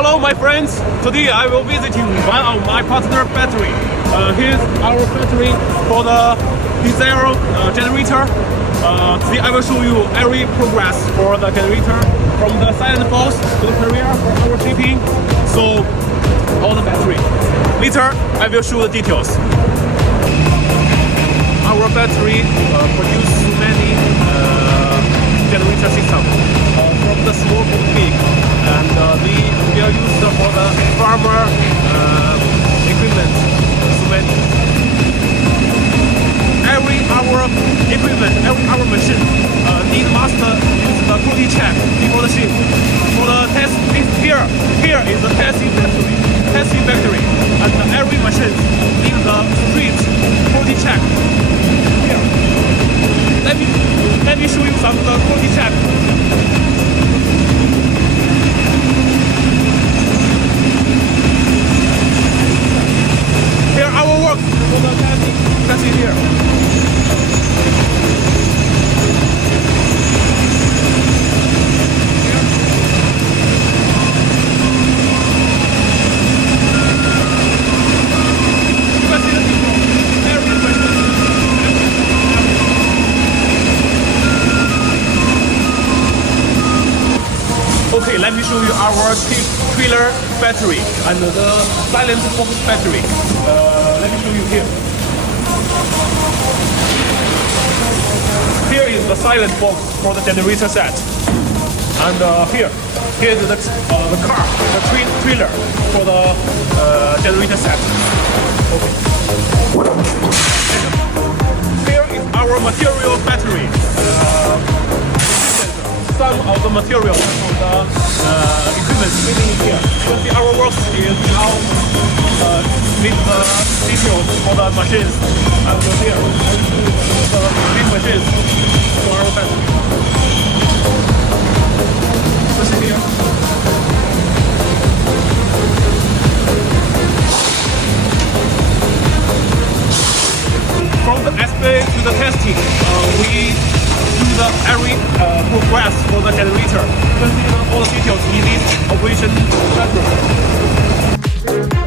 Hello my friends, today I will visit you one of my partner battery. Here's our battery for the diesel generator. Today I will show you every progress for the generator from the silent box to the carrier for our shipping. So all the battery. Later I will show the details. Our battery produce many generator system from the small to the big, and we are used for the farmer equipment. So many. Every our equipment, every our machine must use the quality check before the ship. For the test, here is the testing factory, and every machine needs the strict quality check. Here, let me show you some quality check. Here our work for the testing here. Okay, let me show you our trailer battery and the silent box battery. Let me show you here. Here is the silent box for the generator set, and here's the car, the trailer for the generator set. Okay. Here is our material battery. Some of the materials from the equipment fitting here. You see our work is now with the details for the machines. And here, the big machines for our battery. This is here. From the assembly to the testing, we do the every progress for the generator. Consider all the details in this operation schedule.